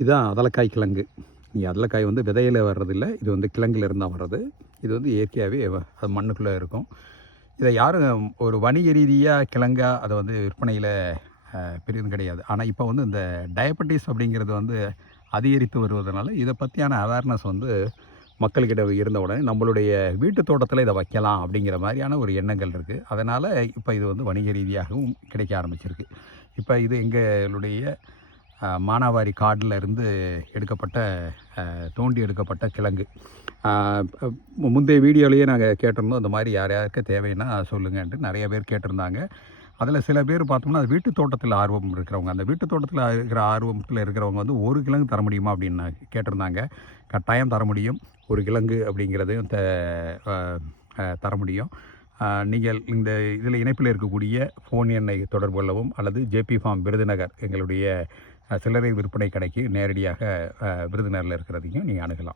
இதுதான் அதலக்காய் கிழங்கு. அதலக்காய் வந்து விதையில் வர்றதில்லை, இது வந்து கிழங்குல இருந்தால் வர்றது. இது வந்து இயற்கையாகவே அது மண்ணுக்குள்ளே இருக்கும். இதை யாரும் ஒரு வணிக ரீதியாக கிழங்கா அதை வந்து விற்பனையில் பெரிதும் கிடையாது. ஆனால் இப்போ வந்து இந்த டயபெட்டிஸ் அப்படிங்கிறது வந்து அதிகரித்து வருவதனால இதை பற்றியான அவேர்னஸ் வந்து மக்கள்கிட்ட இருந்த உடனே நம்மளுடைய வீட்டு தோட்டத்தில் இதை வைக்கலாம் அப்படிங்கிற மாதிரியான ஒரு எண்ணங்கள் இருக்குது. அதனால் இப்போ இது வந்து வணிக ரீதியாகவும் கிடைக்க ஆரம்பிச்சிருக்கு. இப்போ இது எங்களுடைய மானாவாரி காடில் இருந்து எடுக்கப்பட்ட தோண்டி எடுக்கப்பட்ட கிழங்கு. முந்தைய வீடியோலேயே நாங்கள் கேட்டிருந்தோம், இந்த மாதிரி யார் யாருக்கு தேவைன்னா சொல்லுங்கன்ட்டு நிறைய பேர் கேட்டிருந்தாங்க. அதில் சில பேர் பார்த்தோம்னா அது வீட்டு தோட்டத்தில் ஆர்வம் இருக்கிறவங்க, அந்த வீட்டு தோட்டத்தில் இருக்கிற ஆர்வத்தில் இருக்கிறவங்க வந்து ஒரு கிழங்கு தர முடியுமா அப்படின்னு கேட்டிருந்தாங்க. கட்டாயம் தர முடியும். ஒரு கிழங்கு அப்படிங்கிறதையும் தர முடியும். நீங்கள் இந்த இதில் இணைப்பில் இருக்கக்கூடிய ஃபோன் எண்ணை தொடர்பு கொள்ளவும் அல்லது ஜேபி ஃபார்ம் விருதுநகர் எங்களுடைய சில்லறை விற்பனை கடைக்கு நேரடியாக விருதுநகரில் இருக்கிறதையும் நீங்கள் அணுகலாம்.